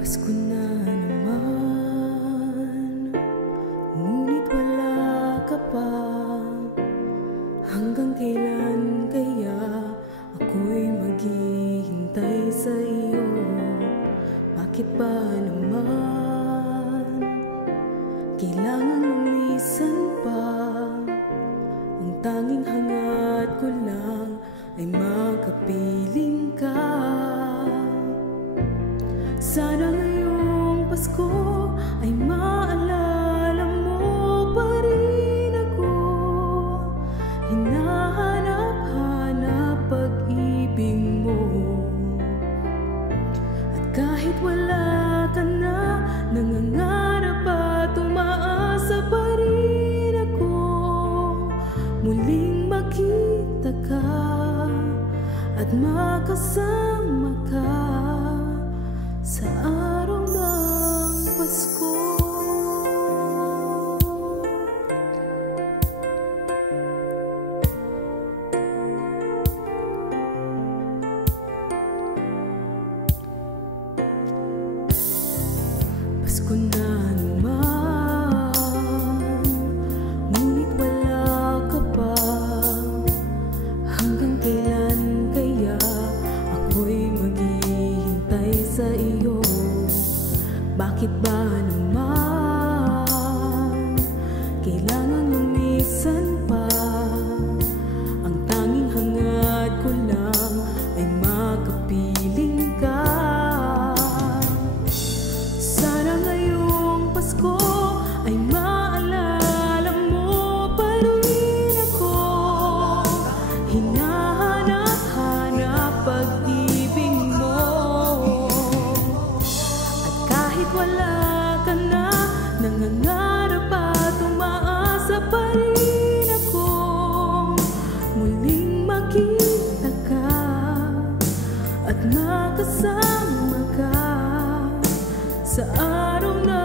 Pasko na naman, ngunit wala ka pa. Hanggang kailan kaya ako'y maghihintay sa iyo? Bakit ba naman kailangan lumisan pa? Ang tanging hangat ko lang ay makapiling ka. Sana ngayong Pasko ay maalala mo pa rin ako. Hinahanap-hanap pag-ibig mo. At kahit wala ka na, nangangarap at umaasa pa rin ako. Muling makita ka at makasama ka sa araw ng Pasko. Pasko na naman, ngunit wala ka pa. Hanggang kailan kaya ako'y maghihintay sa iyo? Bakit ba naman kailangan lumisan pa? Ang tanging hangad ko lang ay makapiling ka. Sana ngayong Pasko ay maalala mo pa rin ako. Hinahanap-hanap pag-ibig mo. At kahit wala ka na, nangangarap at umaasa pa rin ako. Muling makita ka at makasama ka sa araw na